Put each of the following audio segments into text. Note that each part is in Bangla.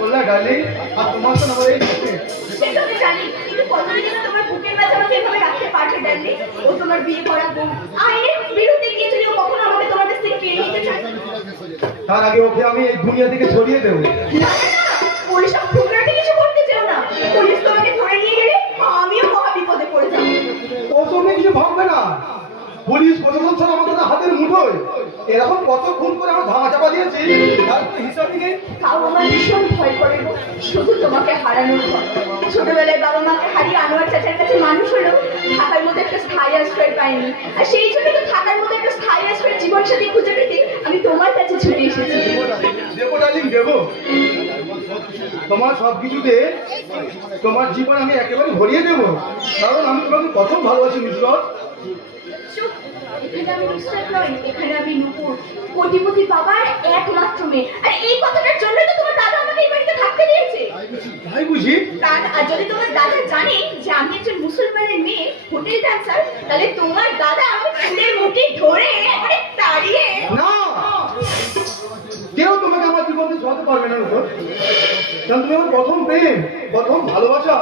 করলা ডার্লিং, আর তোমার তো আমার এই সেটা আমি জানি, কিন্তু কতদিন তোমার বুকের ব্যথা আমাকে এভাবে রাখতে পারবে ডার্লিং? ও তোমার বিয়ে করা বোন, আইনের বিরুদ্ধে গিয়ে যদি ও কখনো আমাকে তোমার কাছ থেকে কেড়ে নিতে চায়, তার আগে ওকে আমি এই দুনিয়া থেকে ছড়িয়ে দেবো। না না না, ওইসব টুকরাটি কিছু করতে চাও না। পুলিশ তোমাকে ধরে নিয়ে গেলে আমিও মহা বিপদে পড়ে যাবো। ও তুমি কিছু ভাববে না, পুলিশ প্রশাসন সব আমাদের হাতের মুঠোয়। এরকম কত খুন করে আমরা ধামা চাপা দিয়েছি, তার কোনো হিসাবই নেই। তাও আমার ভীষণ ভয় করে গো, শুধু তোমাকে হারানোর ভয়। ছোটবেলায় বাবা মাকে হারিয়ে আনোয়ার চাচার কাছে মানুষ হলো, থাকার মধ্যে একটা স্থায়ী আশ্রয় পাইনি, আর সেই জন্য তো থাকার মধ্যে একটা স্থায়ী আশ্রয় জীবন সাথী খুঁজে পেতে আমি তোমার কাছে ছুটে এসেছি। দেবো ডার্লিং, দেবো। তোমার সবকিছুতে তোমার জীবন আমি একেবারে ভরিয়ে দেবো, কারণ আমি তোমাকে প্রথম ভালোবাসি নুসরত। চুপ, এখানে আমি নুসরত নই, এখানে আমি নূপুর, কোটিপতি বাবার একমাত্র মেয়ে। আর এই কথাটার জন্য তো তোমার দাদা আমাকে এই বাড়িতে থাকতে দিয়েছে। তাই বুঝি? আর যদি তোমার দাদা জানে যে আমি একজন মুসলমানের মেয়ে, হোটেল ডান্সার, তাহলে তোমার দাদা আমার চুলের মুঠি ধরে একেবারে তাড়িয়ে। না, কেউ তোমাকে আমার জীবনকে শোয়াতে পারবে না নুসরত, কারণ তুমি আমার প্রথম প্রেম, প্রথম ভালোবাসা।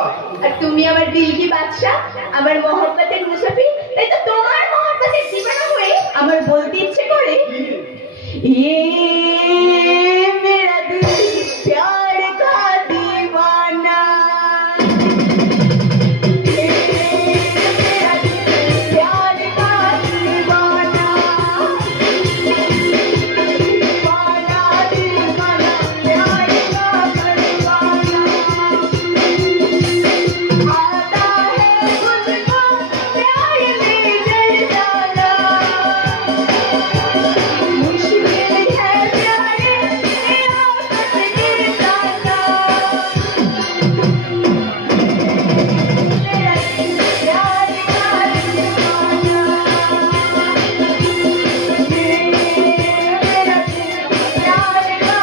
আর তুমি আমার দিল কি বাদশা, আমার মহব্বতের মুসাফির। তাই তো তোমার মহব্বতের জীবন হয়ে আমার বলতে ইচ্ছে করে, ये मेरा दिल प्यार का दीवाना, ये मेरा दिल प्यार का दीवाना, दीवाना दीवाना प्यार का परवाना, आता है मुझको प्यार में जल जाना, मुश्किल है प्यारे आफत गिरदाना, मेरा दिल प्यार का दीवाना, ये मेरा दिल प्यार का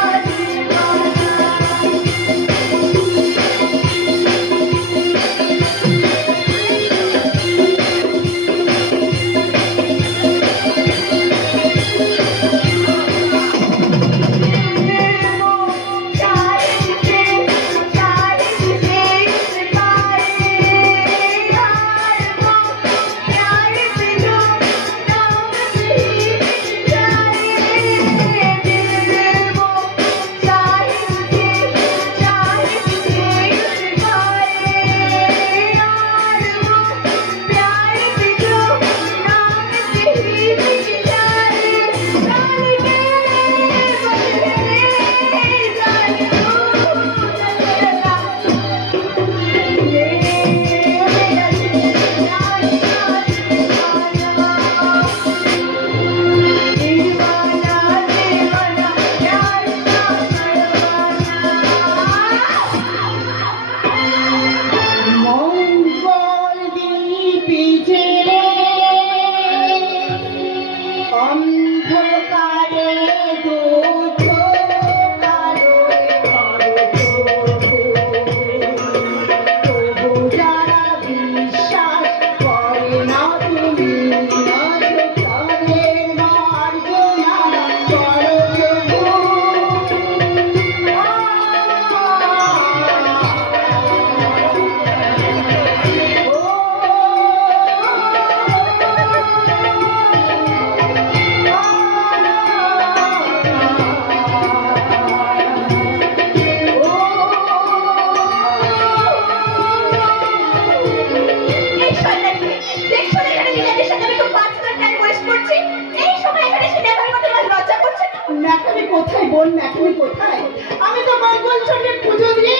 কোথায় বোন, তুমি কোথায়? আমি তো মঙ্গল চন্দ্রের পুজো দিয়ে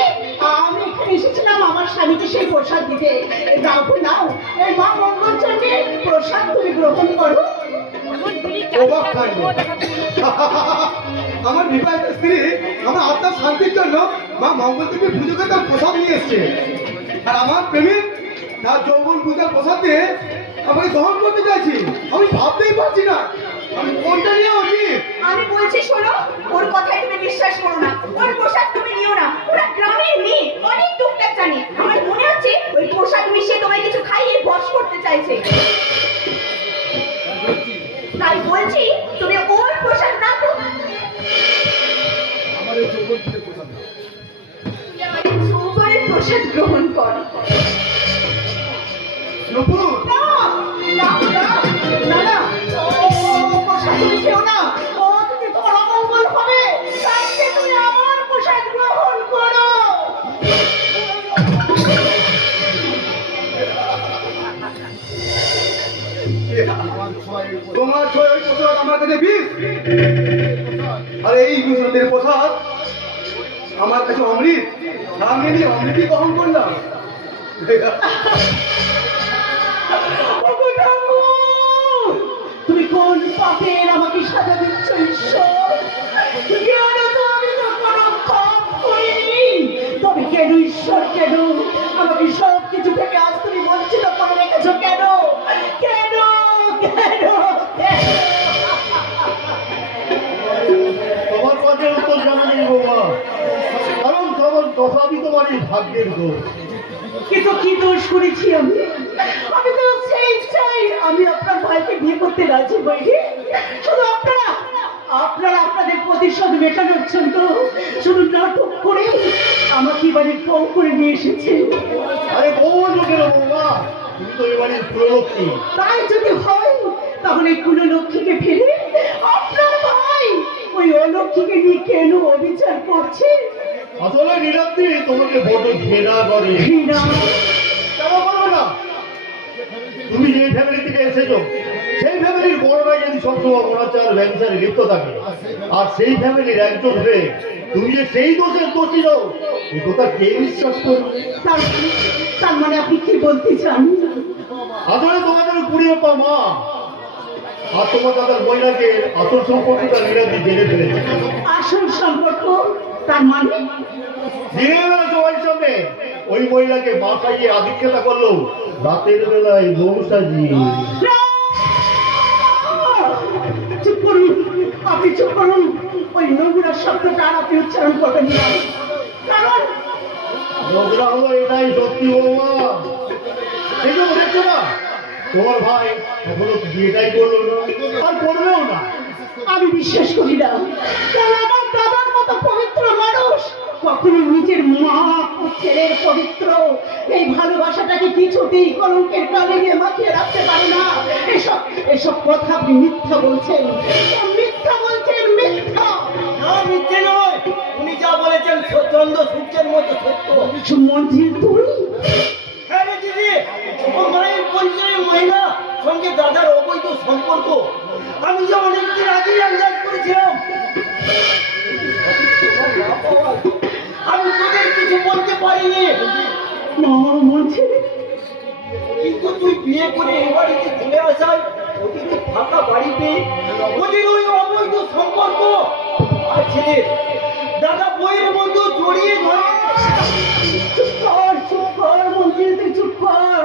আমি এখানে এসেছিলাম আমার স্বামীকে সেই প্রসাদ দিতে। নাও নাও, এই মা মঙ্গল চন্দ্রের প্রসাদ তুমি গ্রহণ করো। আমার বিবাহিত স্ত্রী আমার আত্মার শান্তির জন্য মা মঙ্গল দেবীর পুজোকে তার প্রসাদ নিয়ে এসছে, আর আমার প্রেমিক তার যৌবন পূজার প্রসাদ দিয়ে আমাকে দহন করতে চাইছি। আমি ভাবতেই পারছি না আমি কোনটা নিয়ে উচিত। আমি বলছি শোনো, ওর কথাই তুমি বিশ্বাস করো না, ওর পোশাক তুমি নিও না। ওরা গ্রামের মেয়ে, অনেক টুকটাক জানে। আমার মনে হচ্ছে ওই পোশাক মিশিয়ে তোমায় কিছু খাইয়ে বশ করতে চাইছে। তাই বলছি তুমি ওর পোশাক না তো। আমার এই যৌবন পূজার প্রসাদ গ্রহণ কর। নূপুর, না না না না না ও প্রসাদ তুমি খেও না। ও তুমি তোমার অমঙ্গল হবে। তাকে তুমি আমার প্রসাদ গ্রহণ করো। তোমার ছয় ওই প্রসাদ আমার কাছে বিষ, আর এই গুজরাটের প্রসাদ আমার কাছে অমৃত। আমি নিয়ে অমৃতই গ্রহণ করলাম। ওগো ঠাকুর, তুমি কোন পাপের আমাকে সাজা দিচ্ছ ঈশ্বর? কেন তো আমি তো কোনো পাপ করিনি। তবে কেন ঈশ্বর, কেন আমাকে সব কিছু থেকে আজ তুমি বঞ্চিত করে রেখেছো? কেন কেন কেন কেন? তোমার কাছে উত্তর জানা নেই বাবা, কারণ তোমার তথাপি তোমার এই ভাগ্যের দোষ। কিন্তু কি দোষ করেছি আমি? আমি তো সেই চাই আমি আপনার ভাইকে বিয়ে করতে রাজি হইনি। শুধু আপনারা আপনারা আপনাদের প্রতিশোধ মেটানোর জন্য শুধু নাটক করে আমাকে বাড়ির বউ করে নিয়ে এসেছে। আরে বউ লোকের বাবা, তুমি তো এবারে পুরলক্ষ্মী। তাই যদি হয় তাহলে কোনো লক্ষ্মীকে ফেলে আপনার ভাই ওই অলক্ষ্মীকে নিয়ে কেন অবিচার করছে? আসলে নীলাদ্রি তোমাকে বড় ঘেরা করে। ঘৃণা। কেন বলবে না? তুমি যে ফ্যামিলি থেকে এসেছো সেই ফ্যামিলির বড়রা যদি সবসময় অনাচার ব্যবসায় লিপ্ত থাকে, আর সেই ফ্যামিলির একজন হয়ে তুমি যে সেই দোষের দোষী নও, এই কথা কে বিশ্বাস করবে? তার মানে আপনি কি বলতে চান? আসলে তোমাদের কুড়িয়ে পা মা আর তোমার দাদার মহিলাকে আসল সম্পর্কটা নীলাদ্রি জেনে ফেলেছে। আসল সম্পর্ক? তার মানে দিনের বেলা সবাই সামনে ওই মহিলাকে মা খাইয়ে আধিক্যতা করলো, রাতের বেলায় বউ সাজিয়ে। চুপ করুন, আপনি চুপ করুন। ওই নোংরা শব্দটা আর আপনি উচ্চারণ করবেন না। কারণ লোকরা হলো এটাই সত্যি বৌমা। সেই জন্য দেখছো না তোমার ভাই এখনো বিয়েটাই করলো না, আর করবেও না। আমি বিশ্বাস করি না। কারণ আমার দাদার মতো পবিত্র মানুষ কখনো নিজের মা ও ছেলের পবিত্র এই ভালোবাসাটাকে কিছুতেই কলঙ্কের কালে নিয়ে মাখিয়ে রাখতে পারে না। এসব এসব কথা আপনি মিথ্যা বলছেন, মিথ্যা বলছেন, মিথ্যা। না, মিথ্যে নয়। উনি যা বলেছেন চন্দ্র সূর্যের মতো সত্য। মঞ্জিল তুই হ্যাঁ রে দিদি, ও মায়ের পরিচয়ের মহিলা সঙ্গে দাদার অবৈধ সম্পর্ক আমি যে অনেকদিন আগেই আন্দাজ করেছিলাম। আমি তোদের কিছু বলতে পারিনি, মামা মঞ্জিল কিন্তু তুই বিয়ে করে এ বাড়িতে চলে আসায় ওদের তো ফাঁকা বাড়ি পেয়ে ওদের ওই অবৈধ সম্পর্ক আর ছেলে দাদা বইয়ের মধ্যে জড়িয়ে ধরে। চুপ কর মঞ্জিল, তুই চুপ কর।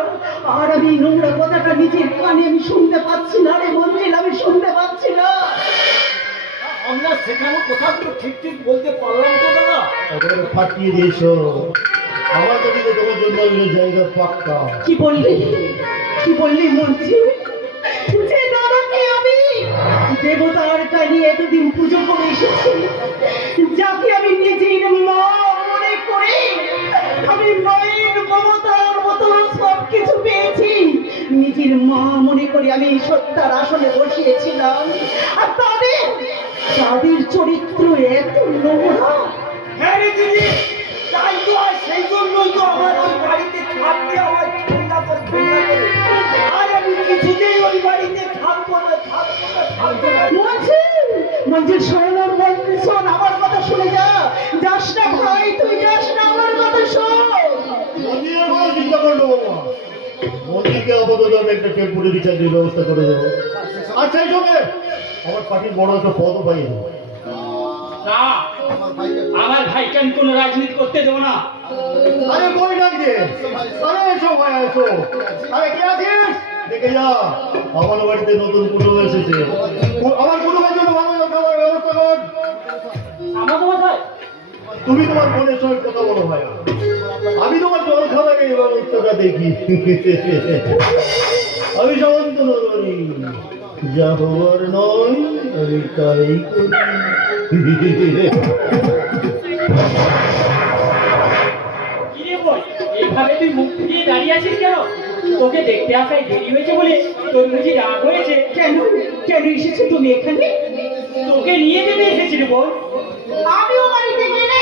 আর আমি এই নোংরা কথাটা নিজের কানে আমি শুনতে পাচ্ছি না রে মঞ্জিল, আমি শুনতে পাচ্ছি না। আমরা সেখানে কথাগুলো ঠিক ঠিক বলতে পারলাম তো দাদা। একেবারে ফাটিয়ে দিয়েছ। আমার কাছে তোমার জন্য ওই জায়গা পাক্কা। কি বললি, কি বললি মঞ্জিল? যে দাদাকে আমি দেবতার কানে এতদিন পুজো করে এসেছি, যাকে আমি নিজের মা মনে করে আমি মায়ের মমতার মতো সব কিছু পেয়েছি, নিজের মা মনে করে আমি এই সত্যার আসনে বসিয়েছিলাম, আর তাদের তাদের চরিত্র এত নোংরা। হ্যাঁ রে দিদি, তাই তো আর সেই জন্যই তো আমার ওই বাড়িতে থাকতে আমার ঘৃণা করে। আর আমি কিছুতেই ওই বাড়িতে থাকবো না, থাকবো না, থাকবো না। মঞ্জিল, মঞ্জিল শোন, মঞ্জিল শোন, আমার কথা শুনে যা। যাস না ভাই, তুই যাস না, আমার কথা শোন। মন্দিরের কথা চিন্তা করলো বাবা, মন্দিরকে আপাতত আমি একটা টেম্পোরারি চাকরির ব্যবস্থা করে দেবো, আর সেই সঙ্গে আমার পার্টির বড় একটা পদও পাই দেবো। না, আমার ভাইকে আমি কোনো রাজনীতি করতে দেবো না। আরে বই ডাকছে, আরে এসো ভাই এসো। আরে কে আছিস? দেখে যা, আমার বাড়িতে নতুন কুটুম এসেছে। আমার কুটুমের জন্য ভালো খাবার ব্যবস্থা কর। আমার তোমার ভাই তুমি তোমার বোনের সঙ্গে কথা বলো ভাই, আমি তোমার জল খাবারের এই ব্যবস্থাটা দেখি। আমি সামন্ত নরী, যা হওয়ার নয় আমি তাই করি। কিরে বল, এইভাবে তুই মুখ ফিরিয়ে দাঁড়িয়ে আছিস কেন? তোকে দেখতে আসায় দেরি হয়েছে বলে তোর বুঝি রাগ হয়েছে? কেন কেন এসেছো তুমি এখানে? তোকে নিয়ে যেতে এসেছি রে বোন। আমিও বাড়িতে গেলে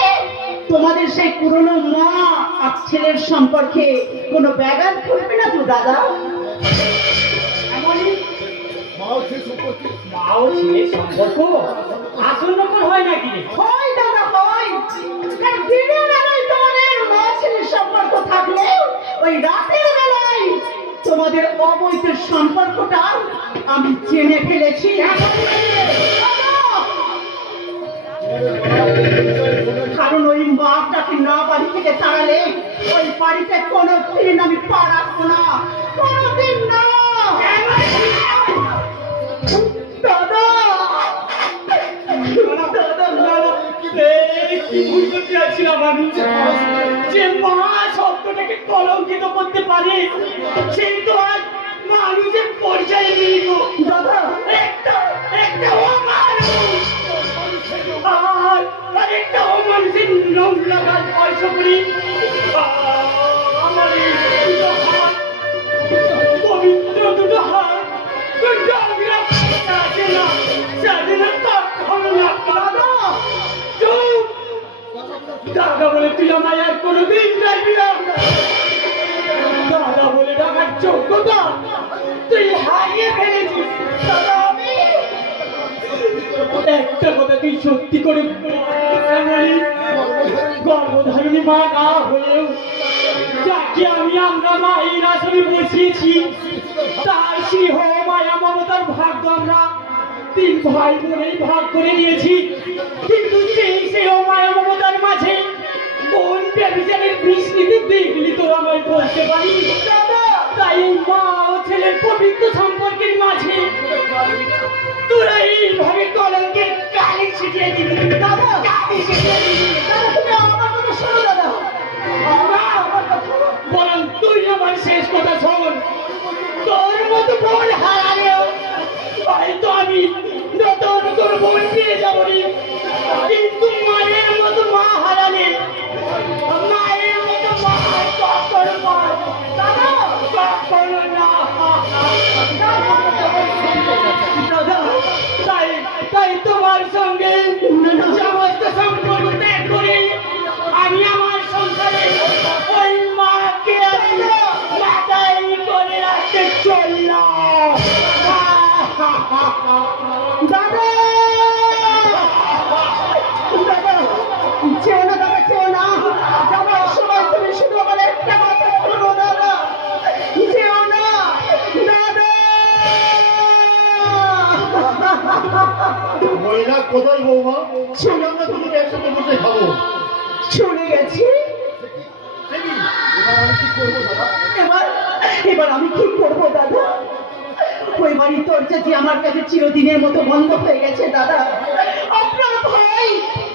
তোমাদের সেই পুরনো মা আর ছেলের সম্পর্কে কোনো ব্যাঘাত ঘটবে না তো দাদা? এমনই মা ও ছেলের সম্পর্ক আসন্নকর হয় নাকি রে? হয় দাদা হয়। কারণ দিনের বেলায় তোমাদের মা ছেলের সম্পর্ক থাকলেও ওই রাতের বেলায় তোমাদের অবৈধ সম্পর্কটা আমি জেনে ফেলেছি। কারণ ওই মাটাকে না বাড়ি থেকে তাড়ালে ওই বাড়িতে কোনোদিন আমি পা রাখবো না, কোনোদিন না। দাদা কি ভুল করতে যাচ্ছিলাম আমি? যে মা শব্দটাকে কলঙ্কিত করতে পারে সেই তো আর মানুষের পরিচয় নেই গো। দাদা একটা অমানুষ আর একটা অমানুষের নোংরা কাজ পয়সা করি আমার এই দুটো হাত, পবিত্র দুটো হাত দাদা বলে তুই আমায় আর কোনোদিন যাইবি না। দাদা বলে ডাকার যোগ্যতা তুই হারিয়ে ফেলেছিস। দাদা আমি একটা কথা তুই সত্যি করে গর্ভধারণী মা না হলেও যাকে আমরা মায়ের আসনে বসিয়েছি তার স্নেহ মায়া মমতার ভাগ্য আমরা 3 ভাই বোনেই ভাগ করে নিয়েছি। কিন্তু সেই স্নেহ মায়া মমতার মাঝে কোন ব্যভিচারের বিষ নিতে দেখলি তো আমায় বলতে পারি? তাই এই মা ও ছেলের পবিত্র সম্পর্কের মাঝে তোরা এইভাবে কলঙ্কের কালি ছিটিয়ে দিবি। দাদা দাদা তুমি আমার কথা শোনো দাদা। বরং তুই আমার শেষ কথা শোন। তোর মতো বোন হারালেও হয়তো আমি নতুন করে বোন পেয়ে যাবো রে। কিন্তু মায়ের মতো মা হারালে মায়ের মতো মা কখনো পায় দাদা, কখনো না। তাই তোমার সঙ্গে সমস্ত সম্পর্ক ত্যাগ করে আমি আমার সংসারে ওই মাকে মাথায় করে রাখতে চললাম। দাদা দাদা চেও না দাদা, চেও না। যাবার সময় তুমি শুধু আমার একটা কথা শোনো দাদা, চেও না দাদা। মহিলা কোথায় বৌমা? সেই আমরা তুমি একসাথে বসে খাবো। চলে গেছি। এবার আমি কি করবো দাদা? ওই বাড়ির দরজা যে আমার কাছে চিরদিনের মতো বন্ধ হয়ে গেছে দাদা। আপনার ভাই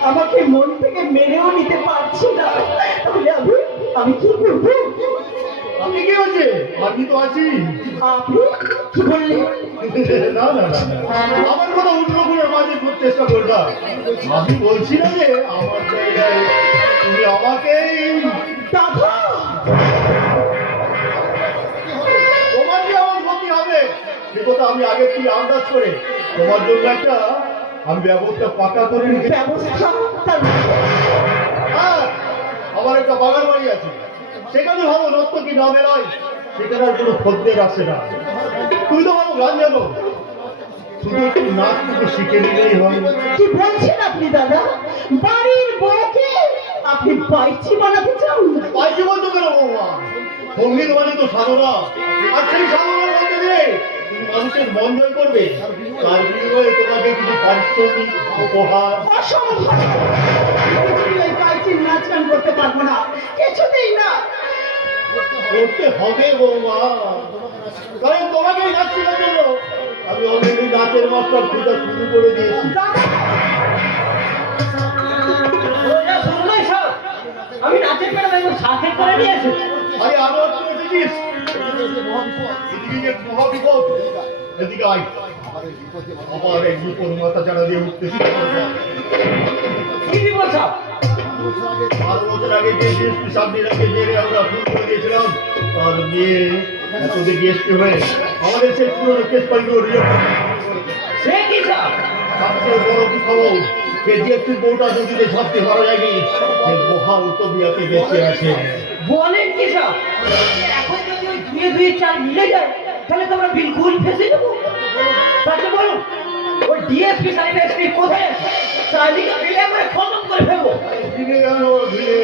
আমাকে মন থেকে মেনেও নিতে পারছি না। তাহলে আমি কি করবো? আপনি কি হচ্ছে? আমি তো আছি। আপনি কি বললেন? না না না, আমার কথা অন্য করে মাঝে খুব চেষ্টা করবা। আমি বলছি না যে আমার জায়গায় তুমি আমাকে দাদা তোমার যে আমার ক্ষতি হবে সে কথা আমি আগে থেকে আন্দাজ করে তোমার জন্য একটা আমি ব্যবস্থা পাকা করে নিতে। ব্যবস্থা তার হ্যাঁ, আমার একটা বাগান বাড়ি আছে, সেখানে ভালো নর্তকী না বেরোয়, সেখানে আর কোনো খদ্দের আসে না। তুই তো ভালো গান জানো, শুধু একটু নাচ থেকে শিখে নিলেই হয়। কি বলছেন আপনি দাদা? বাড়ির বউকে আপনি বাইচি বানাতে চান? পাইছি বলতো কেন বৌমা? সঙ্গীত মানে তো সাধনা, আর সেই সাধনার মধ্যে দিয়ে তুমি মানুষের মন জয় করবে, তার বিনিময়ে তোমাকে কিছু পারিশ্রমিক উপহার। অসম্ভব। আমি এই বাইচির নাচ গান করতে পারবো না, কিছুতেই না। করতে হবে বৌমা, কারণ তোমাকে নাচ শেখার জন্য আমি অলরেডি নাচের মাস্টার খোঁজা শুরু করে দিয়েছি। দাদা আমি নাচের পেড়া সাথে করে নিয়েছি। আরে আরো তুই এসেছিস? এদিকে যে মহাবিপদ, এদিকে আয়। আবার এক বিপদ মাথা চাড়া দিয়ে উঠতে শুরু করেছে। কি বলছ? বছর আগে যে ডিএসপি সামনেটাকে মেরে আমরা ভুল করে দিয়েছিলাম, আর মেয়ে এতদিন ডিএসপি হয়ে আমাদের সেই পুরোনো কেস ফাইলগুলো সে কি স্যার? সবচেয়ে বড় কি খবর, যে ডিএসপির বউটা নদীতে ঝাঁপতে মারা যায়নি, এই মহান তবিয়াতে বেঁচে আছে। বলেন কি স্যার? এখন যদি ওই দুয়ে দুয়ে চাল মিলে যায় তাহলে তো আমরা বিলকুল ফেসে যাবো। তাকে বলুন ওই ডিএসপি সাহেবের স্ত্রী কোথায় আছে? চালিকা মিলে আমরা খতম করে ফেলবো। ধীরে আনো, ধীরে।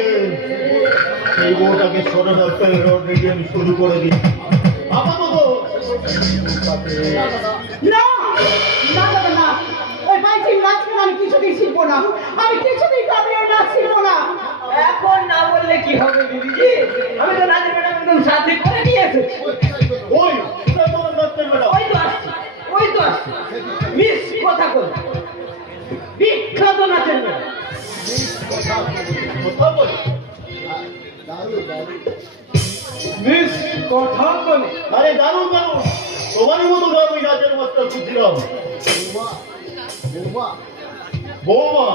সেই বউটাকে সরে ডাক্তারের অলরেডি আমি শুরু করে দিই আপাতত। না না না না, ওই বাইচির নাচ গান আমি কিছুতেই শিখবো না, আমি কিছুতেই কাবিনের নাচ শিখবো না। এখন না বললে কি হবে দিদিজি? আমি তো নাচের ম্যাডাম একদম সাথে করে নিয়ে এসেছি। ওই কোথায় তোমার ডাক্তার ম্যাডাম? ওই তো আসছে, ওই তো আসছে। মিস কথা কই? বিখ্যাত নাচের ম্যাডাম। কথা বল। মিস কথা বলে আরে দারুণ দারুণ, তোমারই মতো আমি নাচের মাস্টার খুঁজছিলাম। বৌমা বৌমা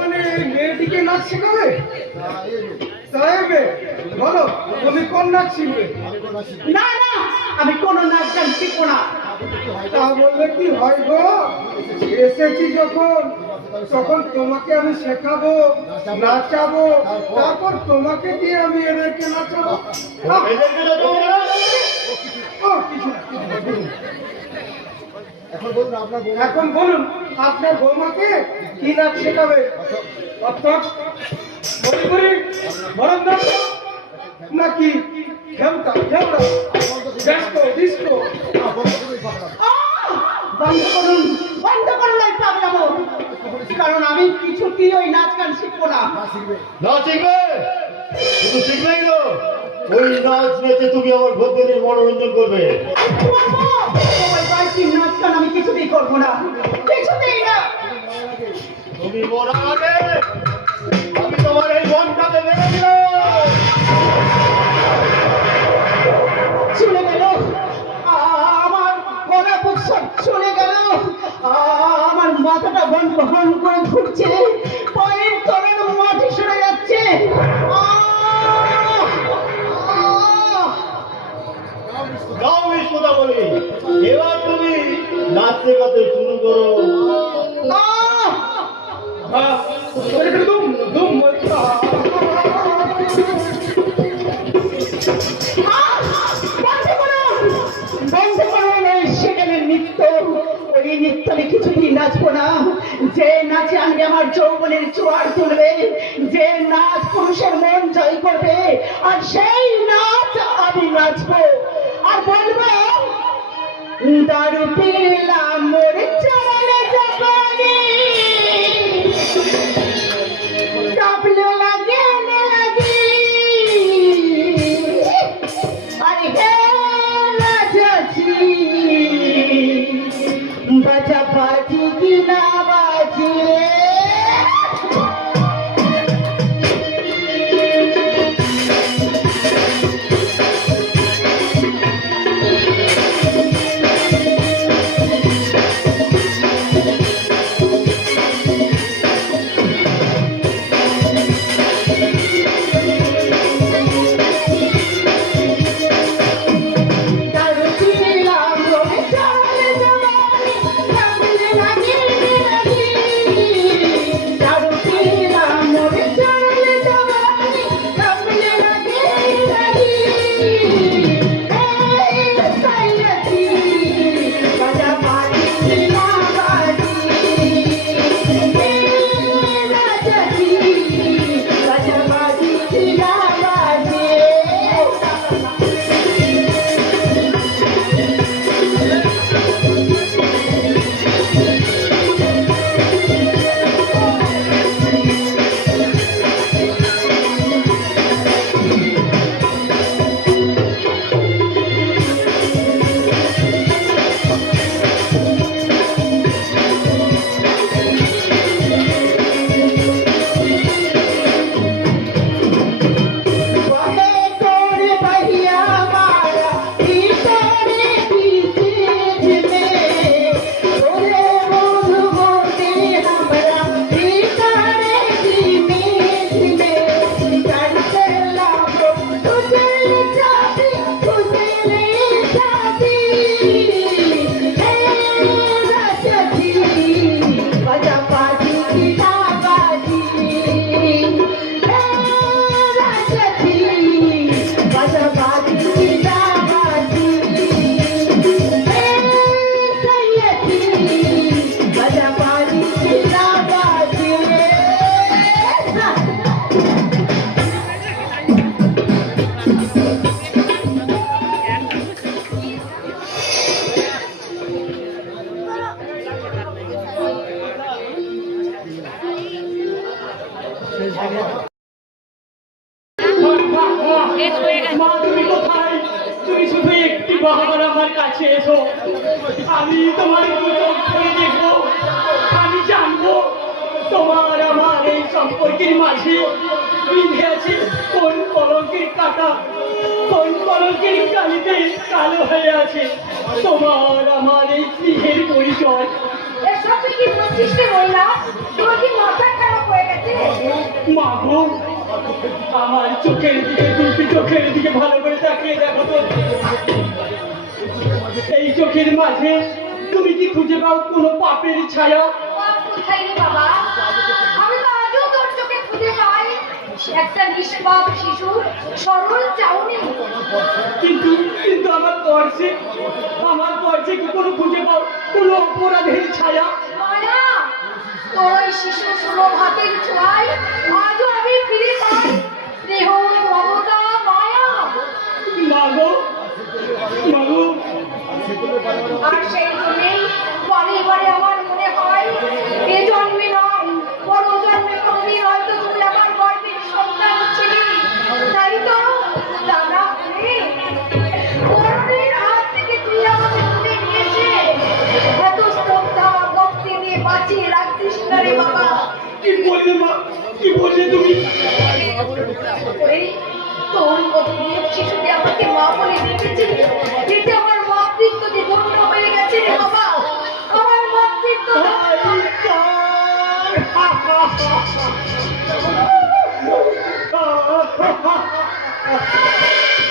মানে এই মেয়েটিকে নাচ শেখাবে? সাহেবে বলো তুমি কোন নাচ শিখবে? না না, আমি কোনো নাচ গান শিখবো না। তা বললে কি হয় গো, এসেছি যখন তখন তোমাকে আমি শেখাবো, নাচাবো, তারপর তোমাকে দিয়ে আমি এদেরকে নাচাবো। এদেরকে না তোমার ও, কিছু না, কিছু না। এখন বলুন আপনার বৌমাকে কি নাচ শেখাবে? অর্থাৎ মণিপুরি, ভরতনাট্যম নাকি খেমটা খেমটা ডিস্কো ডিস্কো? বন্ধ করুন ওই পাগলামো, কারণ আমি কিছুতেই ওই নাচ গান শিখবো না। না শিখবে, শুধু শিখবেই না, ওই নাচ নেচে তুমি আমার ভদ্রের মনোরঞ্জন করবে। ওই বাইচির নাচ গান আমি কিছুতেই করবো না, কিছুতেই না। তুমি মরার আগে আমি তোমার এই মনটাকে মেরে দিলাম। চলে গেল আমার গলা বুক সব চলে গেল, আমার মাথাটা বন বহন করে ঘুরছে, পায়ের তলের মাটি সরে যাচ্ছে। যাও বেশ কথা বলি, এবার তুমি নাচ শেখাতে শুরু করো। দুম দুম মচা। ওই নৃত্য আমি কিছুতেই নাচবো না। যে নাচে আমি আমার যৌবনের জোয়ার তুলবে, যে নাচ পুরুষের মন জয় করবে, আর সেই নাচ আমি নাচবো আর বলবো দারু পিলাম মোর চলে যাবনি কাঁপলে লাগে লাগে। আরে হে রাজাজি বাজা বাজি কি না বাজি। কাছে এসো, আমি তোমার দু চোখ ধরে দেখবো, আমি জানবো তোমার আমার এই সম্পর্কের মাঝে বিঁধে আছে কোন কলঙ্কের কাঁটা, কোন কলঙ্কের কালিতে কালো হয়ে আছে তোমার আমার এই স্নেহের পরিচয়। এসব তুই কি বলছিস রে বললা? তোর কি মাথা খারাপ হয়ে গেছে? মা গো, আমার চোখের দিকে, দুটি চোখের দিকে ভালো করে তাকিয়ে দেখো তো, এই চোখের মাঝে তুমি কি খুঁজে পাও কোনো পাপের ছায়া? বাপ কোথায় রে বাবা? আমি তো আজও তোর চোখে খুঁজে পাই একটা নিষ্পাপ শিশুর সরল চাউনি। কিন্তু কিন্তু আমার পর্ছে কি কোনো খুঁজে পাও কোনো অপরাধের ছায়া? মায়া, তোর ওই শিশু সুলভ হাতের ছোঁয়ায় আজও আমি ফিরে পাই স্নেহ, মমতা, মায়া। মাগো, মাগো, আর সেই জন্যেই বারে বারে আমার মনে হয় এ জন্মে নয়, পর জন্মে কোনদিন হয়তো তুই আমার গর্বের সন্তান ছিলি। তাই তো দাদা কোনদিন হাত থেকে তুই আমাকে তুলে নিয়েছে এত শ্রদ্ধা ভক্তি দিয়ে বাঁচিয়ে রাখছিস না রে বাবা। কি বললে মা, কি বললে তুমি? এই তোর মতো নিয়ম শিশুকে আমাকে মা বলে ডেকেছিলি, এতে আমার মাতৃত্ব যে ধন্য হয়ে গেছে রে বাবা, আমার মাতৃত্ব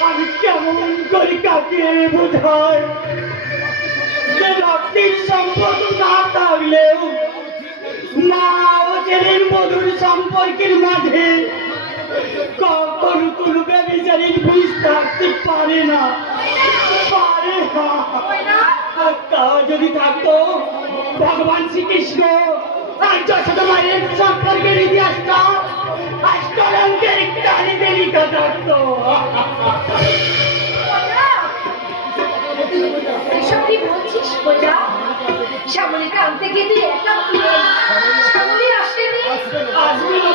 আমি কেমন করে কাকে বোঝাই যে রক্তের সম্পর্ক না থাকলেও মা ও ছেলের মধুর সম্পর্কের মাঝে কখনো কোনো ব্যভিচারীর বিষ থাকতে পারে না, পারে না। আর তা যদি থাকতো, ভগবান শ্রীকৃষ্ণ আর যশোদা মায়ের সম্পর্কের ইতিহাসটা আজ কলঙ্কের কালিতে লিখা থাকতো। এসব কি বলছিস বোঝা? শ্যামলীকে আনতে গিয়ে তুই একটা শ্যামলী আসেনি? আসবে না,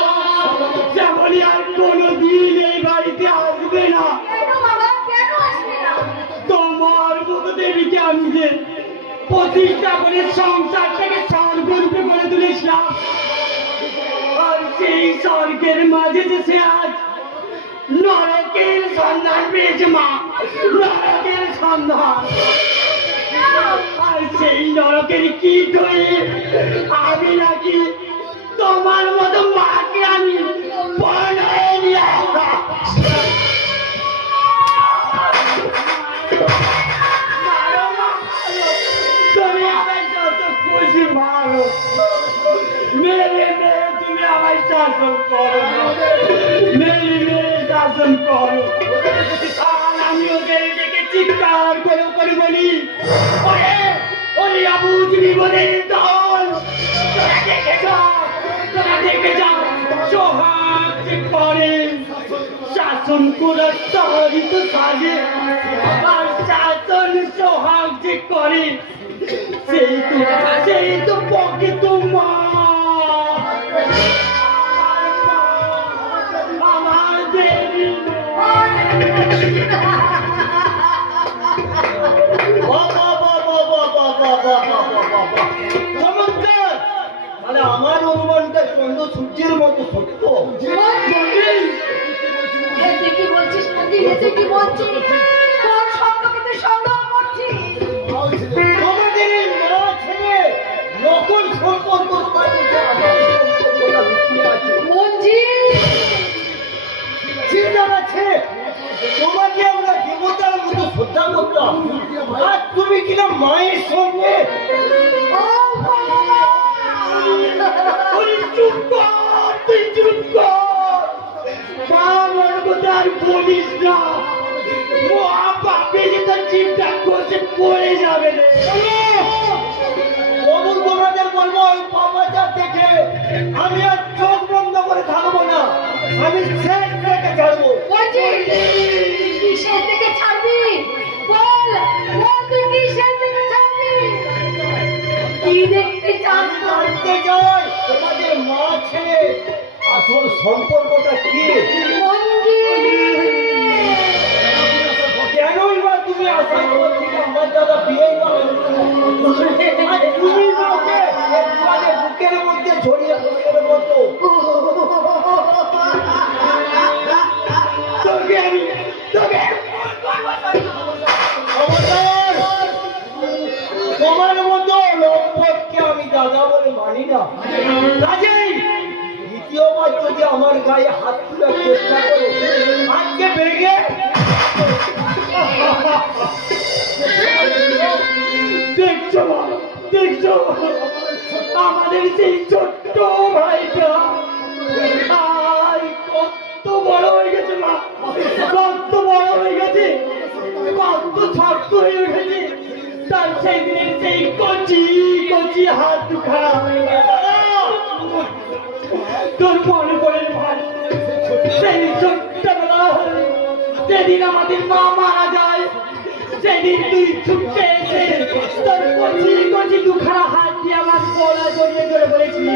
যেমনই আর কোনোদিন এই বাড়িতে আসবে না। কেন বাবা, কেন আসবে না? তোমার মতো দেবীকে আমি যে প্রতিষ্ঠা করে সংসারটাকে স্বর্গরূপে করে তুলেছিলাম, আর সেই স্বর্গের মাঝে যে সে আজ নরকের সন্ধান পেয়েছে মা, নরকের সন্ধান। আর সেই নরকের কীট হয়ে আমি নাকি তোমার মতো মাকে আমি বর্ণায় নিয়ে আসলাম। তুমি আমায় যত খুশি মারো, মেরে মেরে তুমি আমায় শাসন করো, মেরে মেরে শাসন করো। আর আমি ওদের দেখে চিৎকার করে করে বলি, ওরে ওরে আবুজ বিপদের দল, তোরা দেখে যাও, তোরা দেখে যাও সোহাগ যে করে শাসন করার তারই তো সাজে, আর শাসন সোহাগ যে করে সেই তো পকে তোমার আমার দেবী। চমৎকার! মানে আমার অনুমানটা চন্দ্র সূর্যের মতো সত্য। তুই কি বলছিস? তুই কি বলছিস? কোন শব্দকে তুই সন্দেহ করছিস? তোমাদের এই মা ছেলে নকল সম্পর্ক তার মধ্যে আমার সম্পর্কটা লুকিয়ে আছে। চিন্তা আছে, তোমাকে আমরা দেবতার মতো শ্রদ্ধা করতাম, আর তুমি কিনা মায়ের সঙ্গে। তুই চুপ কর, তুই চুপ কর, আমার কথা আর বলিস না, মহা পাপে যে তোর চিন্তা করছে পড়ে যাবে রে। বলুন তোমাদের বলবো, ওই পাপাচার দেখে আমি আর চোখ বন্ধ করে থাকবো না, আমি শেষ রেখে ছাড়বো। কিসের থেকে ছাড়বি? বল বল, তুই কিসের থেকে ছাড়বি? কি দেখতে চাস? জানতে চাই তোমাদের মা ছেলে আসল সম্পর্কটা কি? কেনই বা তুমি আসার পর থেকে আমার যা তোকে আমি তোকে খবরদার! তোমার মতো লম্পটকে আমি দাদা বলে মানি না। কাজেই দ্বিতীয়বার যদি আমার গায়ে হাত তোলার চেষ্টা করো, আজকে বেগে দেখছো দেখছো আমাদের সেই ছোট্ট ভাইটা আর কত বড় হয়ে গেছে মা, কত বড় হয়ে গেছে, কত শক্ত হয়ে উঠেছে। তার সেই দিনের সেই কচি কচি হাত দুখা তোর মনে পড়ে ভাই, সেই ছোট্টবেলা যেদিন আমাদের মা মারা যায়, সেদিন তুই ছুটতে এসে তোর কচি কচি দুখানা হাত দিয়ে আমার গলা জড়িয়ে ধরে বলেছিলি,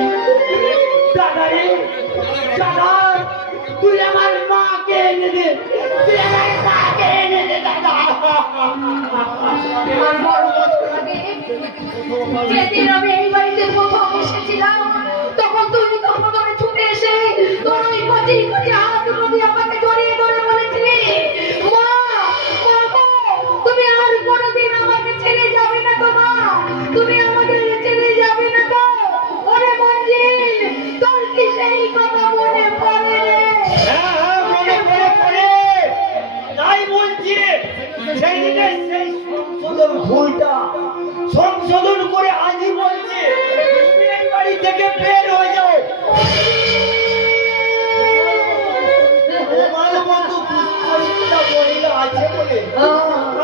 দাদা রে দাদা, তুই আমার মাকে এনে দে, তুই আমার মাকে এনে দে দাদা। আর বড় বছর আগে যেদিন আমি এই বাড়িতে প্রথম এসেছিলাম, তখন তুমি তো প্রথমে ছুটে এসে তোর ওই কচি কচি হাত দুটো দিয়ে আমাকে জড়িয়ে ধরে বলেছিলি, মা মা গো, তুমি আর কোনোদিন আমাকে ছেড়ে যাবে না তো মা, তুমি আমাকে ছেড়ে যাবে না তো। ওরে মঞ্জিল, তোর কি সেই কথা মনে পড়ে? মনে পড়ে। তাই বলছি, সেই দিনের সেই ভুলটা সংশোধন করে আজই বলছে, তুমি এই বাড়ি থেকে বের হয়ে যাও। তোমার মতো দুষ্কর্মিতা মহিলা আছে বলে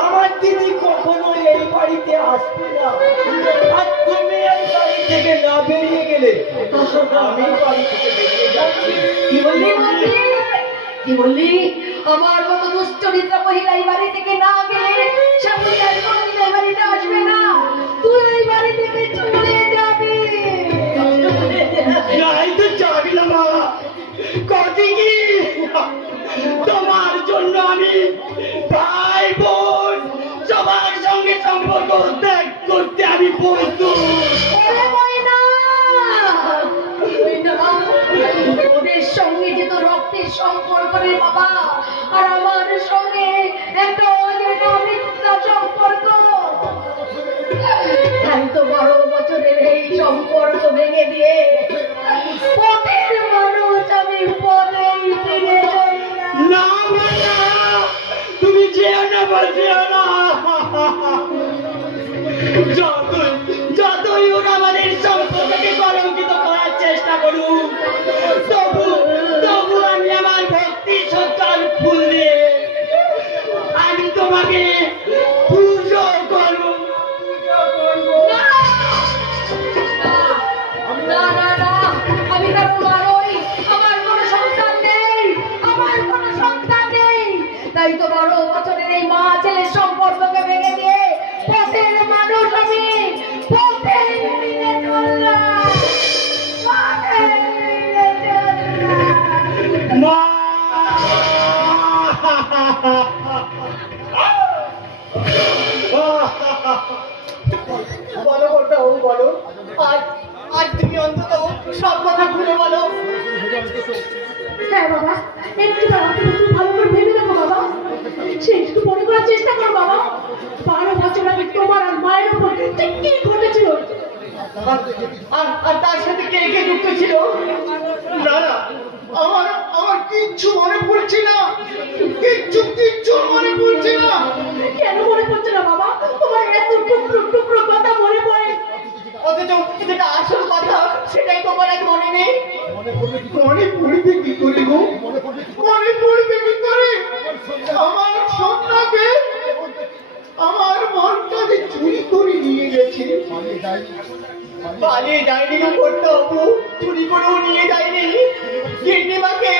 আমার দিদি কখনো এই বাড়িতে আসবে না। আর তুমি এই বাড়ি থেকে না বেরিয়ে গেলে আমি বাড়ি থেকে বেরিয়ে যাচ্ছি। কি বললি মঞ্জিল? কি বললি? আমার মতো দুশ্চরিত্রা মহিলা এই বাড়ি থেকে না গেলে সামনে আর কোনোদিন এই বাড়িতে আসবে না, তুই এই বাড়ি থেকে চলে যাবি। নাই তো যাবি না বাবা, কদি কি তোমার জন্য আমি ভাই বোন সবার সঙ্গে সম্পর্ক ত্যাগ করতে আমি প্রস্তুত। ওরে ময়না, ময়না, ওদের সঙ্গে যে তো রক্তের সম্পর্ক রে বাবা, আর আমার সঙ্গে একটা অজানা মিথ্যা সম্পর্ক। তাই তো 12 বছরের এই সম্পর্ক ভেঙে দিয়ে পথের মানুষ আমি পথেই ফিরে চললাম। না মায়া, তুমি যেও না বলছিও না, যতই ওরা আমাদের সম্পর্ককে কলঙ্কিত করার চেষ্টা করুক, তবু আমি আমার ভক্তি শ্রদ্ধার ফুল দিয়ে আমি তোমাকে পুজো করব। না না না, আমি কারো মারই, আমার কোনো সন্তান নেই, আমার কোনো সন্তান নেই। তাই তো 12 বছরের এই মা ছেলের সম্পর্ককে ভেঙে দিয়ে পথের মানুষ আমি পথে ফিরে চললাম, পথে ফিরে চললাম। মা বলো ওটা ও বলো, আজ আজ তুমি অন্তত সব কথা খুলে বলো। হ্যাঁ বাবা, একটু ভালো করে ভেবে দেখো বাবা, সে একটু মনে করার চেষ্টা করো বাবা। 12 বছর আগে তোমার আর মায়ের উপর ঠিক কি ঘটেছিল, আর তার সাথে কে কে যুক্ত ছিল? না না, আমার আমার কিচ্ছু মনে পড়ছে না, কিচ্ছু মনে পড়ছে না। কেন মনে পড়ছে না বাবা? তোমার এত টুকরো টুকরো কথা মনে পড়ে, অথচ যেটা আসল কথা সেটাই তোমার আজ মনে নেই। মনে পড়বে কি করে গো? মনে পড়বে কি করে? আমার সন্তানকে আমার মনটাকে চুরি করে নিয়ে গেছে। পালিয়ে যায়নি না করতো অপু, চুরি করেও নিয়ে যায়নি। কিডনিমাকে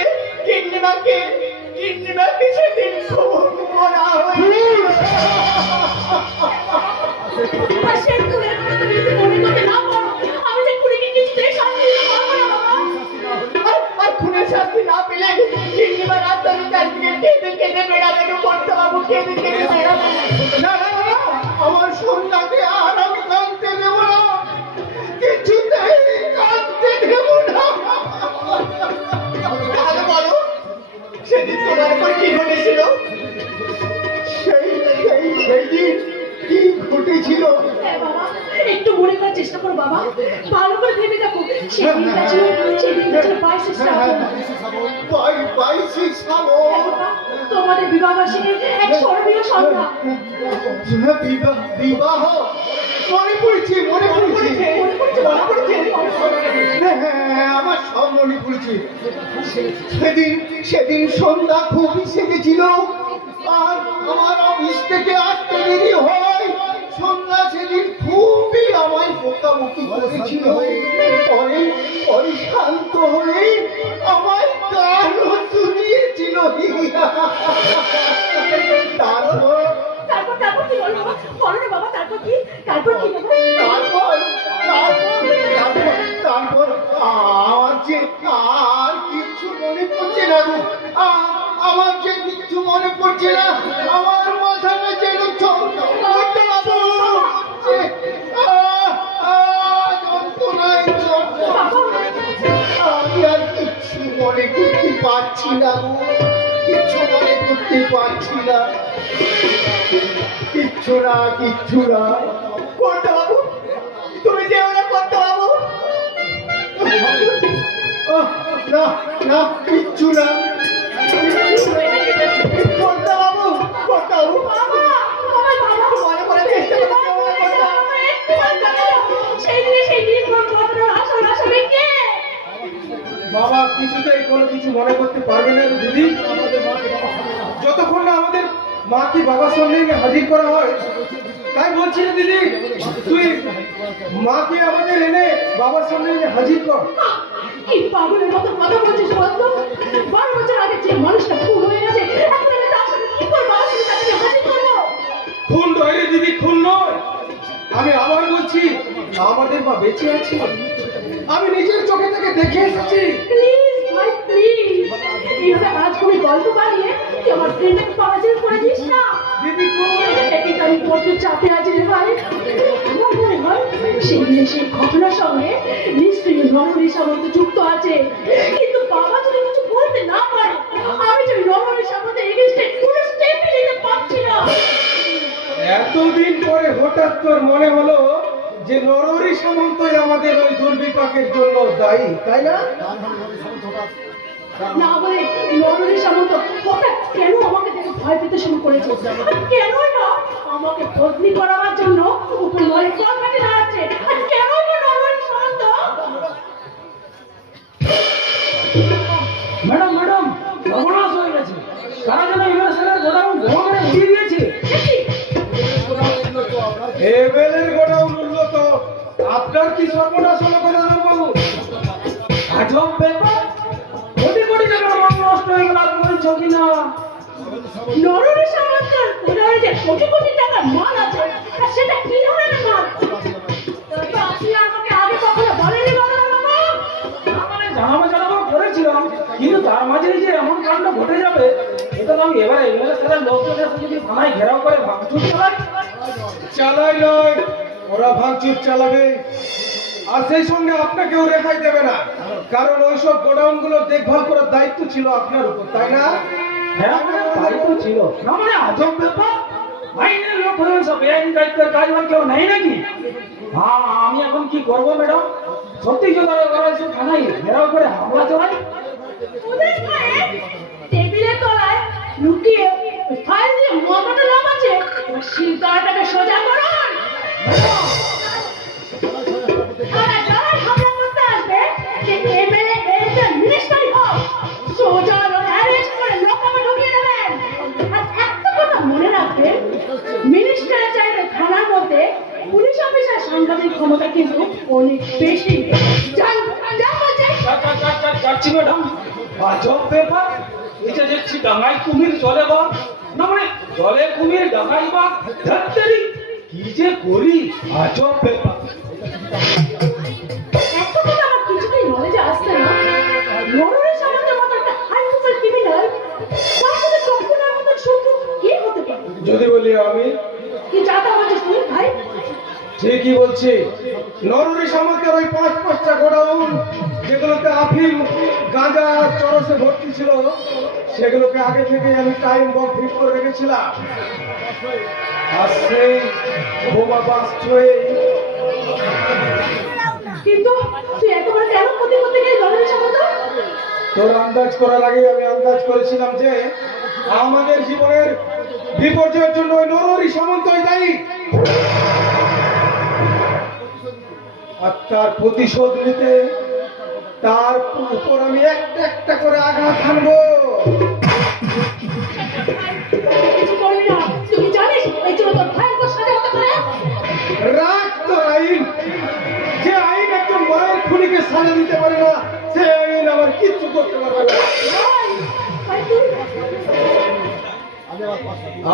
সেদিন খুব মরা আর সে তুলে তুমি যদি মনে করতে না পারো, আমি যে কুড়িকে কিছুতেই শান্তি দিতে পারবো না বাবা। আর খুনের শাস্তি না পেলে কিডনিমা রাত ধরে চারদিকে কেঁদে বেড়াবে করতে বাবু, কেঁদে বেড়াবে। না না না, আমার সন্তানকে আর আমি কাঁদতে দেবো না, কিছুতেই কাঁদতে দেবো না। সেদিনটা ছিল 22শে শ্রাবণ। বাইশে শ্রাবণ। তোমাদের বিবাহবার্ষিকীর এক স্মরণীয় সন্ধ্যা। বিবাহ মনে পড়েছে, মনে পড়েছে, মনে পড়ছে, মনে পড়ছে? হ্যাঁ, আমার সব মনে পড়েছে। সেদিন সন্ধ্যা খুবই সেজেছিল, আর আমার অফিস থেকে আসতে দেরি হয়। সন্ধ্যা সেদিন খুবই আমায় বোকামুকি করেছিল। পরে শান্ত হয়ে আমায় গানও শুনিয়েছিল। তারপর তারপর কি বলো বাবা? বলো না বাবা, তারপর কি? তারপর কি বাবা? তারপর আমার যে আর কিচ্ছু মনে পড়ছে না গো। আমার যে কিচ্ছু মনে পড়ছে না। আমার মাথাটা যেন আমি আর কিচ্ছু মনে করতে পারছি না গো। কিচ্ছু মনে করতে পারছি না। কিচ্ছু না। করতে বাবু, তুমি যে ওরা করতে বাবু। না, কিচ্ছু না। করতে বাবু। বাবা, আমার বাবা মনে করে দেখতে পাবো। সেই দিন ঘটনার আসলে কে? বাবা কিছুতেই কোনো কিছু মনে করতে পারবে না দিদি, যতক্ষণ না আমাদের মাকে বাবার সামনে এনে হাজির করা হয়। তাই বলছি না দিদি, তুই মাকে আমাদের এনে বাবার সামনে এনে হাজির কর। কি পাগলের মতো কথা বলছিস বলতো? 12 বছর আগে যে মানুষটা খুন হয়ে গেছে, এখন আমি তার সাথে কি করবো? আসলে তাকে হাজির করবো? খুন নয় রে দিদি, খুন নয়। আমি আবার বলছি, আমাদের মা বেঁচে আছে। আমি নিজের চোখে থেকে দেখে এসেছি। প্লিজ ভাই, প্লিজ এইভাবে আজগুবি গল্প বানিয়ে তুই আমার ফ্রেন্ডকে পাওয়াজিল করে দিস না। দিদি এই আমি বড্ড চাপে আছি রে ভাই। আমার মনে হয় সেই ঘটনার সঙ্গে নিশ্চয়ই রমণী সামন্ত যুক্ত আছে। কিন্তু বাবা যদি কিছু বলতে না পারে, আমি যে রমণী সামন্ত এগেইনস্টে কোনো স্টেপই নিতে পারছি না। এতদিন পরে হঠাৎ তোর মনে হলো যে নরহরি সামন্তই আমাদের ওই দুর্বিপাকের জন্য দায়ী, তাই না? না বলে নরহরি সামন্ত হঠাৎ কেন আমাকে দেখে ভয় পেতে শুরু করেছে? আর কেনই না আমাকে বদলি করার জন্য উপর মরে কলকাঠি দাঁড়াচ্ছে? আর কেনই না নরহরি সামন্ত? ম্যাডাম সর্বনাশ হয়ে গেছে। তারা যেন ইউনিভার্সালের গোডাউন বোমা মেরে উড়িয়ে দিয়েছে। এবেলের গোডাউন উঠলো তো আপনার কি সর্বনাশ হলো গোডাউন বাবু? আজব ব্যাপার, কোটি টাকা মাল নষ্ট হয়ে গেল, আর বলছো কিনা? নরহরি সামন্তর গোডাউনে যে কোটি টাকার মাল আছে, আর সেটা কি ধরনের মাল? তো আপনি আমাকে আগে কখনো বলেনি বাবা? মানে জানাবো করেছিলাম, কিন্তু তার মাঝে যে এমন কাণ্ড ঘটে যাবে, এটা তো আমি এবারে ইউনিভার্সালের লোকজনের সাথে যদি থানায় ঘেরাও করে ভাঙচুর চালাই নয়, ওরা ভাঙচুর চালাবে। আর সেই সঙ্গে আপনাকেও রেখাই দেবে না, কারণ ওইসব গোডাউন গুলো দেখভাল করার দায়িত্ব ছিল আপনার উপর, তাই না? হ্যাঁ, তাই তো ছিল। না মানে আজব ব্যাপার, আইনের লোক হলেন সব বেআইনি দায়িত্বের কাজ আর কেউ নেই নাকি? হ্যাঁ, আমি এখন কি করবো ম্যাডাম? সত্যি যদি ওরা এসে থানায় ঘেরাও করে হামলা চালাই? ওদের গায়ে টেবিলের তলায় লুকিয়ে ওই ফাইল দিয়ে মোটাটা নাম আছে, এবার শিলতলাটাকে সোজা করুন। তারা যারা হামলা করতে আসবে, সে এমএলএ এমপি মিনিস্টারই হোক, সোজা অ্যারেস্ট করে লোকামে ঢুকিয়ে দেবেন। আর একটা কথা মনে রাখবেন, মিনিস্টার চাইলে থানার মধ্যে পুলিশ অফিসার সাংবাদিক ক্ষমতা কিন্তু অনেক বেশি। যান বলছে। যাচ্ছি ম্যাডাম। আজব ব্যাপার, এটা দেখছি ডাঙায় কুমির জলে বা, না মানে জলে কুমির ডাঙাই বা, ধ্যাত্তেরি, কি যে করি, আজব ব্যাপার। একটা কথা আমার কিছুতেই নলেজে আসছে না, নরহরি সামন্তের মতো একটা হাই প্রোফাইল ক্রিমিনাল তার সাথে কম্পিউটার মতো শত্রু কে হতে পারে? যদি বলি আমি কি চাটা বলছিস তুই ভাই? ঠিকই বলছি। নরহরি সামন্তের ওই 5-5টা গোডাউন যেগুলোতে আফিম, গাঁজা, চরসে ভর্তি ছিল, সেগুলোকে আগে থেকে আমি টাইম বম ফিট করে রেখেছিলাম। আর সেই বোমা বাস্ট হয়ে কিন্তু তুই এতবার কেন ক্ষতি করতে গেলি নরেন সামন্ত? তোর আন্দাজ করার আগে আমি আন্দাজ করেছিলাম যে আমাদের জীবনের বিপর্যয়ের জন্য ওই নরহরি সামন্তই দায়ী। আর তার প্রতিশোধ নিতে তার উপর আমি একটা একটা করে আঘাত হানবো। কিছু করবি না, তুই জানিস এই জন্য তোর ভয়ঙ্কর সাজা হতে পারে। রাগ তোর আইন, যে আইন একজন মায়ের খুনিকে সাজা দিতে পারে না, সে আইন আমার কিচ্ছু করতে পারবে না।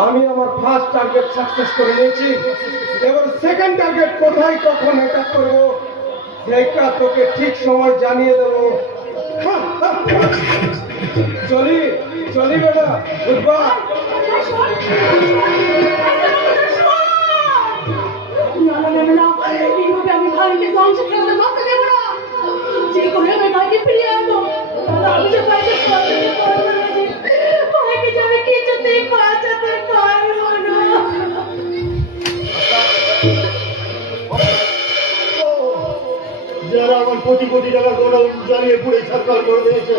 আমি আমার ফার্স্ট টার্গেট সাকসেস করে নিয়েছি, এবার সেকেন্ড টার্গেট কোথায় কখন অ্যাটাক করবো সেটা তোকে ঠিক সময় জানিয়ে দেবো। চলি চলি বেটা, বুঝবা? এইভাবে আমি ভাইকে ধ্বংস করতে বাধ্য দেব না। যে করে আমি ভাইকে ফিরিয়ে আনবো, আমি যে ভাইকে ভাইকে যে আমি কিছুতেই বাঁচাতে পারবো না। যারা আমার কোটি কোটি টাকা গোডাউন জ্বালিয়ে পুড়ে ছাড়খাড় করে দিয়েছে,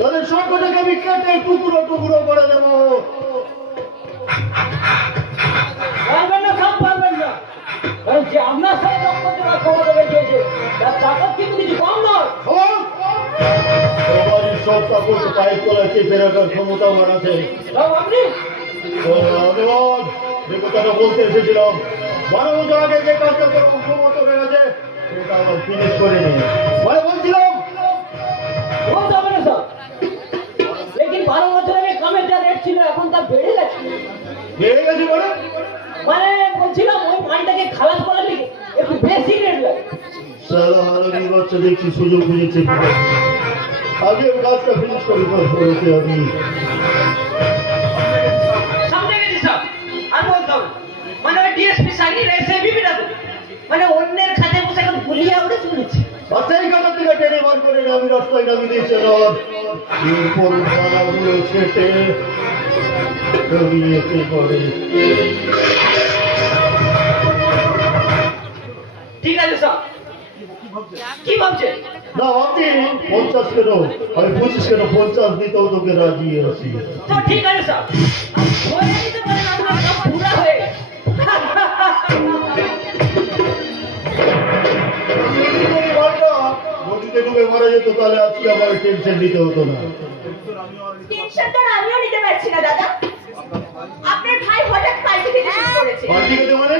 তাদের সবকটাকে আমি কেটে টুকরো টুকরো করে দেবো। পারবেন না সব পারবেন না, কারণ যে আপনার সাথে রক্ত দেওয়ার ক্ষমতা দেখিয়েছে তার তাকত কিন্তু কিছু কম নয়। সবারই সব কাপড় পায়ের তলায় চেপে রাখার ক্ষমতা আমার আছে। সব আপনি ধন্যবাদ। যে কথাটা বলতে এসেছিলাম, 12 বছর আগে যে কাজটা করবো ক্ষমতা হয়ে গেছে সেটা আমার ফিনিশ করে নিই। মানে বলছিলাম বলতে হবে না সব, লেকিন 12 বছর আগে কামের যা রেট ছিল এখন তা বেড়ে গেছে। বেড়ে গেছে বলে মানে বলছিলাম ওই মালটাকে খালাস করার লিগে একটু বেশি রেট লাগে। সারা আরবি বাচ্চা দেখছি সুযোগ বুঝেছে। আগে কাজটা ফিনিশ করে ফেলতে আমি সামনে গেছি সব আর বলতে হবে, মানে ওই ডিএসপি সাইনি এসে বিভিন্ন মানে অন্যের খাতে বসে এখন ভুলিয়া উড়ে চলেছে। আচ্ছা এই কথা থেকে টেনে বার করে আমি রাস্তায় নামিয়ে দিয়েছি। এরপর খানাগুলো ছেটে জড়িয়েতে করে। ঠিক আছে সব, কি ভাবছে? না ভাবছি 50 কেন, আমি 25 কেন 50 দিতেও তোকে রাজি আছি। তো ঠিক আছে সব, ধরে নিতে পারেন আপনার সব পুরা হয়ে গেছে। নদীতে ডুবে মারা যেত তাহলে আজকে আমার টেনশন নিতে হতো না। টেনশনটা আমিও নিতে পারছি না দাদা। আপনার ভাই হঠাৎ পাল্টে খেতে শুরু করেছে। পার্টি খেতে মানে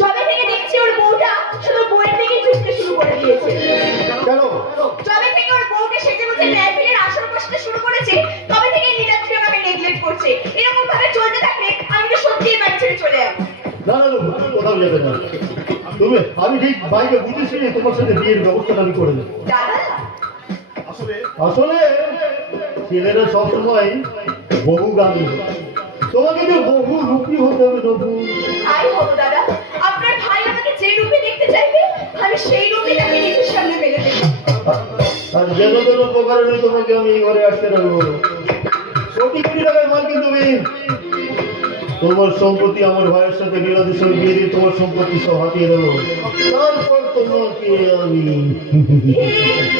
জবে থেকে দেখছি ওর বউটা শুধু বইয়ের দিকে ছুটতে শুরু করে দিয়েছে। কেন? জবে থেকে ওর বউকে সেজে গুজে ন্যায়ফিলের আসর বসতে শুরু করেছে, তবে থেকে নীলাদ্রি আমাকে নেগলেক্ট করছে। এরকম ভাবে চলতে থাকলে আমি তো সত্যিই বাড়ি ছেড়ে চলে যাবো। না না না, কোথাও যাবে না তুমি। আমি ঠিক বাইকে বুঝেছি তোমার সাথে বিয়ের ব্যবস্থাটা আমি করে দেবো। দাদা আসলে ছেলেরা সবসময় বহুগামী, তোমাকে যে বহু রূপী হতে হবে নবু। তাই হবো দাদা। আপনার ভাই আমাকে যে রূপে দেখতে চাইবে আমি সেই রূপে তাকে নিজের সামনে মেলে দেবো। আর যেন তেন প্রকারে নয় তোমাকে আমি এই ঘরে আসতে রাখবো। কোটি কোটি টাকার মাল কিন্তু তুমি, তোমার সম্পত্তি আমার ভাইয়ের সাথে নীলাদের সঙ্গে বিয়ে দিয়ে তোমার সম্পত্তি সব হাতিয়ে দেবো। তারপর তোমাকে আমি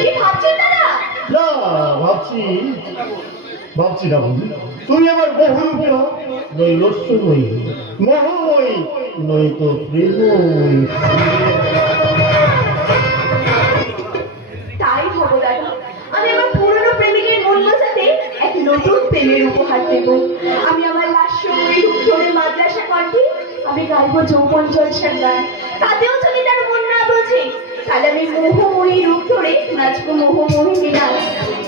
কি ভাবছেন দাদা? না ভাবছি না বন্ধু। তুমি আমার বহুরূপী হও, নই রস্যময়ী, মোহময়ী, নই তো প্রেমময়ী। তাই হবো দাদা। আমি আমার পুরনো প্রেমিকের মন বোঝাতে এক নতুন প্রেমের উপহার দেব। আমি আমার লাস্যময়ী রূপ ধরে মাদ্রাসা কণ্ঠে আমি গাইবো যৌবন জলসার গান। তাতেও যদি তার মন না বোঝে তাহলে আমি মোহময়ী রূপ ধরে নাচবো মোহমোহিনী নাচ।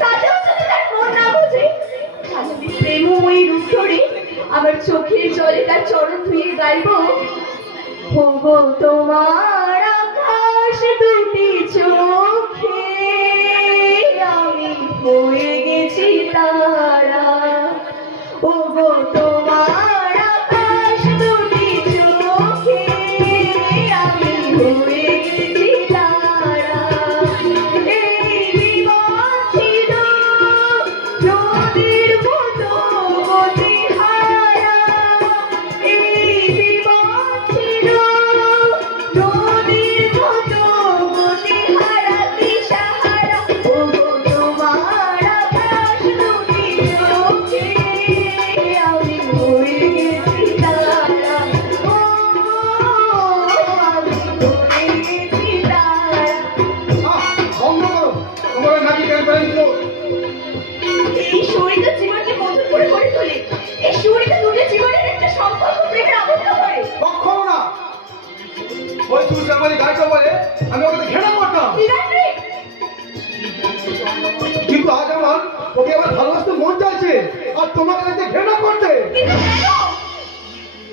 তাতেও যদি তার মন না বোঝে তাহলে আমি প্রেমময়ী রূপ ধরে আমার চোখের জলে তার চরণ ধুয়ে গাইবো, ওগো তোমার আকাশ দুটি চোখে আমি হয়ে গেছি তারা, ওগো তোমার আকাশ দুটি চোখে আমি হয়ে গেছি তারা। এই জীবন ছিল নদীর মতো গতিহারা, এই জীবন ছিল নদীর মতো সম্পর্ক প্রেমের আবদ্ধ করে? কখনো না। ওই তুই শ্যামলী গাইতে বলে আমি ওকে ঘৃণা করতাম, বিরাটরি, কিন্তু আজ আমার ওকে আবার ভালোবাসতে মন চাইছে আর তোমাকে দেখতে ঘৃণা করতে। কিন্তু কেন?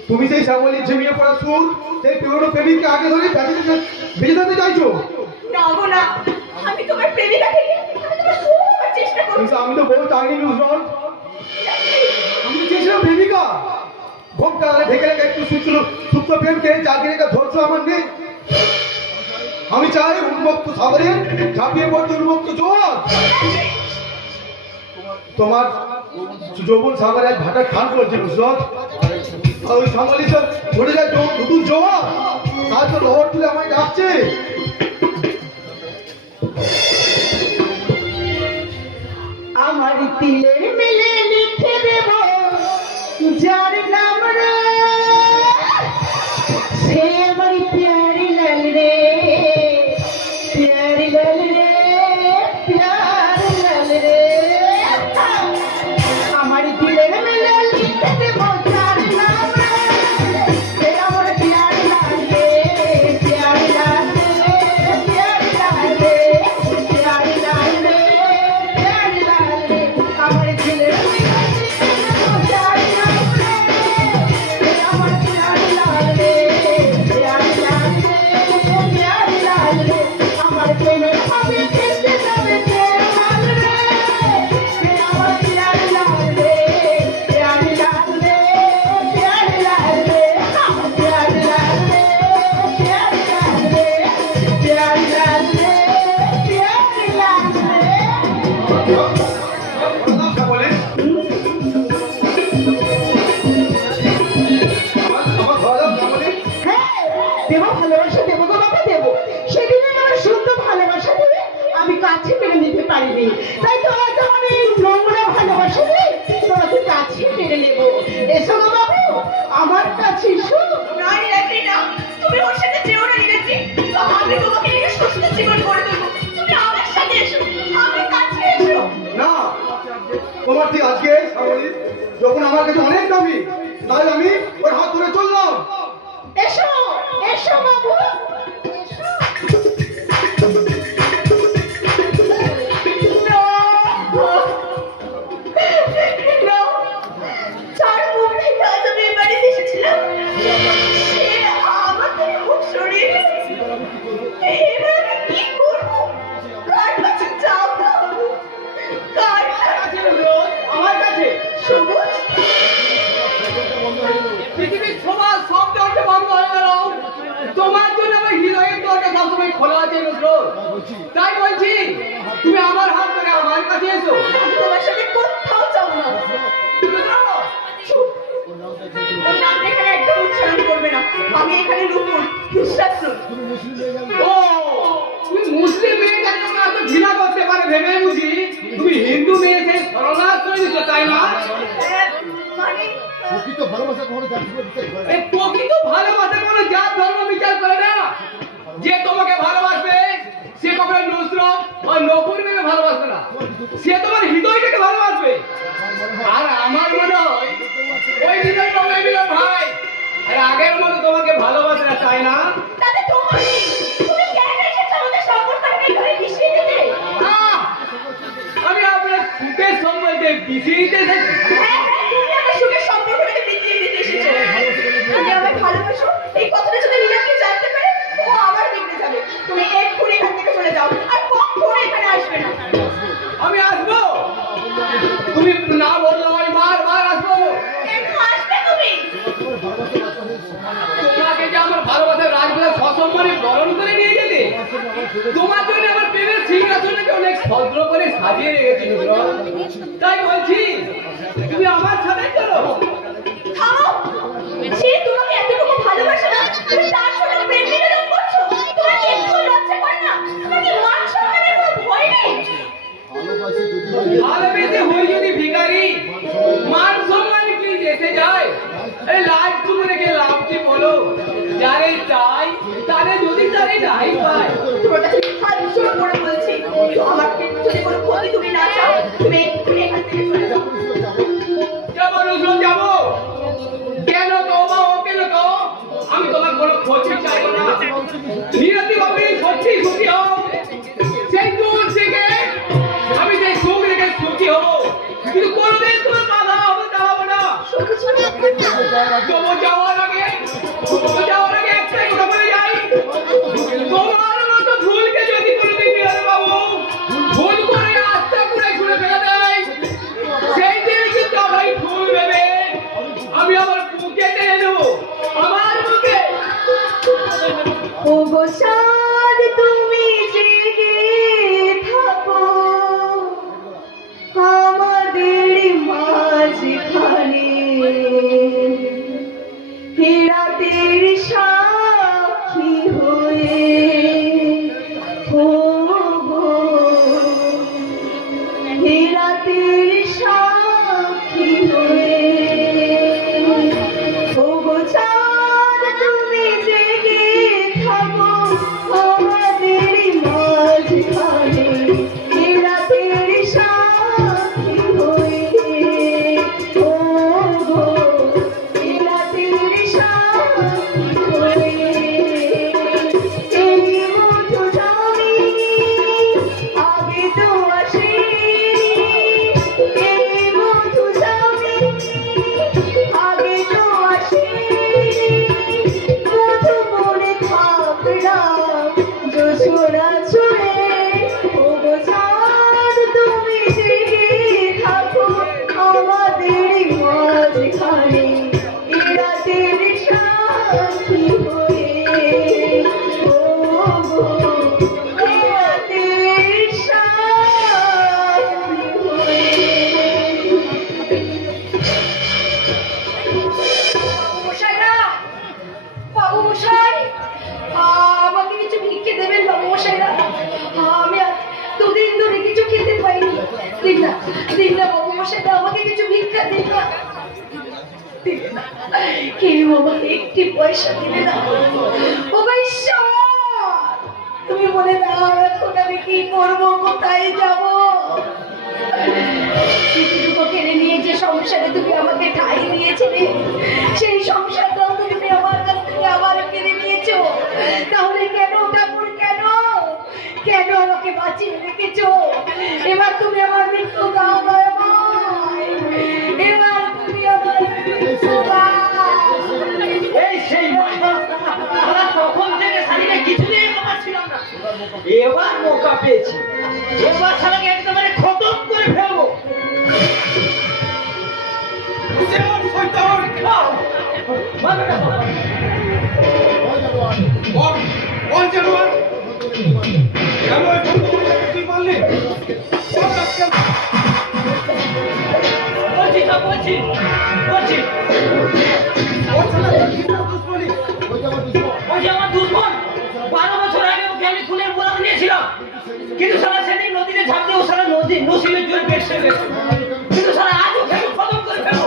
তুমি সেই শ্যামলীর ঝিমিয়ে পড়া সুর, সেই পুরনো প্রেমিককে আগে ধরে বেঁচে থাকতে চাইছো। না গো না, আমি তোমার প্রেমিকা থেকে আমি তোমার খুব চেষ্টা করছি। কিন্তু আমি তো বউ চাইনি নুসরত, আমি তো চেয়েছিলাম প্রেমিকা। ঘোমটা ঢেকে রেখে একটু সুপ্ত প্রেমকে জাগিয়ে রেখে ধৈর্য আমার নেই। আমি চাই উন্মুক্ত সাগরে ঝাঁপিয়ে পড়তে উন্মুক্ত জোয়ার। তোমার যৌবন সাগরে এক ভাটা খান করছে নুসরত, আর ওই সামালি সব ঘুরে যায় নতুন জোয়ার, তার তো লহর তুলে আমায় ডাকছে। আমার তিলের মিলে লিখে দেব যার নাম রে, সে আমার প্যারি লাল রে, প্যারি লাল রে, প্যারি লাল রে। আমার তিলের মিলে লিখে দেব যার নাম রে, সে আমার প্যারি লাল রে, প্যারি লাল রে, প্যারি লাল রে, প্যারি লাল রে, প্যারি লাল রে। আমার তিলের মিলে লিখে দেব যার নাম রে, সে আমার প্যারি লাল রে, প্যারি লাল রে, প্যারি লাল রে। আমার প্রেমের হবে খেতে যাবে যে লাল রে, সে আমার প্যারি লাল রে, প্যারি লাল রে, প্যারি লাল রে। আমার প্যারি লাল রে, প্যারি লাল রে, প্যারি লাল রে, প্যারি লাল রে। শ্যামলী, আমার ঘর শ্যামলী। হ্যাঁ, দেবো, ভালোবাসা দেবো গো বাবা, দেবো। সেদিনে আমার শুদ্ধ ভালোবাসা দেবে আমি কাছে মেনে নিতে পারিনি, তাই তো আজ আমার এই নোংরা ভালোবাসা দিয়ে তোমাকে কাছে মেনে নেবো। এসো গো বাবু, আমার কাছে এসো। না নীলাদ্রি না, তুমি ওর সাথে যেও না নীলাদ্রি, আমি তোমাকে নিয়ে সুস্থ জীবন গড়ে দেবো। তুমি আমার সাথে এসো, আমার কাছে এসো। না, তোমার ঠিক আজকে শ্যামলী যখন আমার কাছে অনেক দামি, তাই আমি ওর হাত ধরে চললাম। এসো, এসো বাবু। না, যার মুখ থেকে আজ আমি এই বাড়িতে এসেছিলাম, সে আমার থেকে মুখ সরিয়ে দিয়েছে। এবার আমি কি করবো? কার কাছে যাবো? কার কাছে? আমার কাছে সবুজ, পৃথিবীর সবার সব দরজা বন্ধ হয়ে গেল, তোমার জন্য আমার হৃদয়ের দরজা সবসময় খোলা আছে নজরুল। তাই বলছি তুমি আমার হাত ধরে আমার কাছে এসো। আমি তোমার সাথে কোথাও যাবো না। চুপ। ওর নামটা এখানে একদম উচ্চারণ করবে না। আমি এখানে নতুন, বিশ্বাস করুন। ও, তুমি মুসলিম মেয়েটাকে তোমরা এত ঘৃণা করতে পারে ভেবে বুঝি তুমি হিন্দু মেয়েকে সরলাস করে দিচ্ছ, তাই না? মানে প্রকৃত ভালোবাসা কখনো এই প্রকৃত ভালোবাসা কোনো জাত ধর্ম বিচার করে না। যে তোমাকে ভালোবাসবে সে কখনো নুসরত আর নকুল মেয়ে ভালোবাসবে না, সে তোমার হৃদয়টাকে ভালোবাসবে। আর আমার মনে হয় ওই হৃদয় তোমার মিলন ভাই আর আগের মতো তোমাকে ভালোবাসে না, তাই না? তাতে তোমার কি? তুমি কেন এসেছো আমাদের সম্পর্কটাকে এভাবে মিশিয়ে দিতে? আহ! আমি আপনার সুখের সম্বন্ধে পিছিয়ে দিতে এসেছি। হ্যাঁ, তুমি আমার সুখের সম্পর্কটাকে বিকিয়ে দিতে এসেছো। তুমি আমায় ভালোবাসো, এই কথাটা যদি নীলাদ্রি জানতে পারে, ও আবার বিগড়ে যাবে। তুমি এক্ষুনি এখান থেকে চলে যাও, আর কখনো এখানে আসবে না। আমি আসবো, তুমি না বললে আমি বারবার আসবো। কেন আসবে তুমি? তোমাকে যে আমার ভালোবাসার রাজবেলা সসম্মানে বরণ করে নিয়ে যেতে, তোমার জন্য আমার প্রেমের সিংহাসনটাকে অনেক ভদ্র করে সাজিয়ে রেখেছি নুসরত। তাই বলছি তুমি আমার সাথে চলো। থামো। সে তোমাকে এতটুকু ভালোবাসে না, তুমি তার সাথে প্রেম নিবেদন করছো। তোমার কি একটু লজ্জা করে না? তোমার কি মান সম্মানের কোনো ভয় নেই? ভালোবেসে হই যদি ভিখারি, মান সম্মান কি এসে যায়? এই লাজ তুমি রেখে লাভ কি বলো? যারে চাই তারে যদি তারে নাই পায়। তোমার কাছে হাত জোড় করে বলছি, আমার যদি কোনো ক্ষতি তুমি না চাও, তুমি এক্ষুনি এখান থেকে চলে যাও। যাবো নুসরত, যাবো। কেন তবু যাওয়ার আগে একটাই কথা বলে যাই, তোমার মতো ভুলকে যদি কোনোদিন বিহার বাবু ভুল করে আত্মা পুরে ছুড়ে ফেলে দেয়, সেই দিন কিন্তু আমার ভুল ভেবে আমি আমার বুকে টেনে নেবো, আমার বুকে। ও গো চাঁদ তুমি জেগে থাকো আমাদের মাঝখানে, রাতের সাক্ষী হয়ে ও গো, রাতের সাক্ষী হয়ে। ও গো চাঁদ তুমি জেগে থাকো আমাদের মাঝখানে, রাতের সাক্ষী হয়ে ও গো, রাতের সাক্ষী হয়ে। এই মধু জানি আগে তো আসেনি, এই মধু জানি আগে তো আসেনি, মধু মনে থাকলাম যশোরা ছুড়ে। ও গো চাঁদ তুমি জেগে থাকো আমাদের মাঝখানে, রাতের সাক্ষী হয়ে ও গো, রাতের সাক্ষী হয়ে। মশাইরা, বাবু মশাই, আমাকে কিছু ভিক্ষে দেবেন বাবু মশাইরা, আমি আজ দুদিন ধরে কিছু খেতে পাইনি। দিন না বাবু মশাইরা, আমাকে কিছু ভিক্ষা দিন না, দিন না। কেউ আমাকে একটি পয়সা দিবে না। ও ঈশ্বর, তুমি বলে দাও এখন আমি কি করবো, কোথায় যাবো? পৃথিবীকে কেড়ে নিয়ে যে সংসারে তুমি আমাকে ঠাঁই দিয়েছিলে, সেই সংসারটাও তুমি আমার কাছ থেকে আবার কেড়ে নিয়েছো। তাহলে কেন ঠাকুর, কেন কেন আমাকে বাঁচিয়ে রেখেছো? এবার তুমি আমার মৃত্যু দাও দয়াময়, এবার তুমি আমার মৃত্যু দাও। এই সেই আমরা তখন থেকে শাড়িটা কিছুতেই পাচ্ছিলাম না, এবার মৌকা পেয়েছি, এবার শালাকে একেবারে খতম করে ফেলবো। মারবে না। বল জানোয়ার, কেন এই বন্ধুগুলোকে তুই মারলি? বলছি তো, বলছি। ওই যে আমার দুশ্মন, 12 বছর আগে ওকে আমি খুনের মোড়ক নিয়েছিলাম, কিন্তু সারা সেদিন নদীতে ঝাঁপ দিয়ে ও সারা নদী নসিলের জোরে পেট সেরে গেছে, কিন্তু সারা আজ ওকে আমি খতম করে ফেলবো।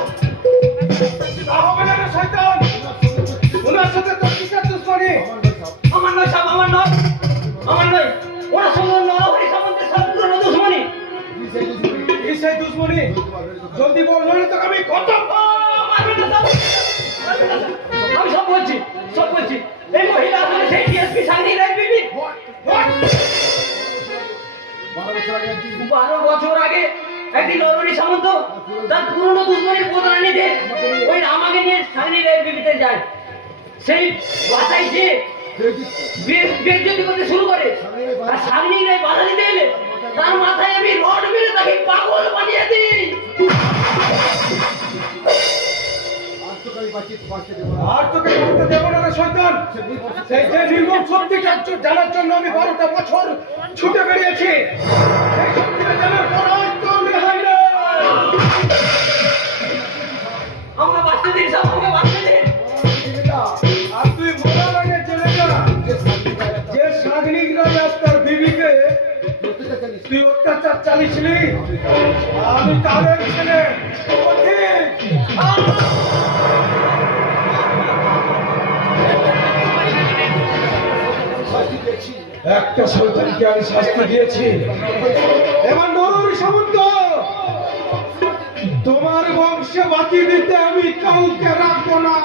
তা হবে না রে শয়তান, ওনার সাথে তোর কিসের দুশ্মনী? আমার নয় সব, আমার নয়। ওরা সঙ্গে নরহরি সম্বন্ধে সব পুরনো দুশ্মনী। এই সেই দুশ্মনী, জলদি বল, নইলে তোকে আমি খতম। মারবে না তো। আমি সব বলছি। এই মহিলা আসলে সেই ডিএসপি সাইনি রায় বিবি। 12 বছর আগে একদিন নরহরি সামন্ত তার পুরনো দুশ্মনীর বদলা নিতে ওই আমাকে নিয়ে সাইনি রায় বিবিতে যায়। সেই বাসায় যে বেজ্জতি করতে শুরু করে, আর সামনে রায় বাধা দিতে এলে তার মাথায় আমি রড মেরে তাকে পাগল বানিয়ে দিই। আর তোকে করতে দেবো না রে শয়তান। সেই যে নির্মম সত্যিটা জানার জন্য আমি 12টা বছর ছুটে বেরিয়েছি, সেই সত্যিটা জানার পর আজ তোর রেহাই নেই। আমাকে বাঁচতে দিন, সব আমাকে বাঁচতে দিন। আর তুই মরার আগে জেনে যা, যে সাগনিক রাজা তার বিবিকে তুই অত্যাচার চালিয়েছিলি, আমি তাদের ছেলে একটা শয়তানকে আমি শাস্তি দিয়েছি। এবার নরহরি সামন্ত, তোমার বংশে বাতি দিতে আমি কাউকে রাখবো না।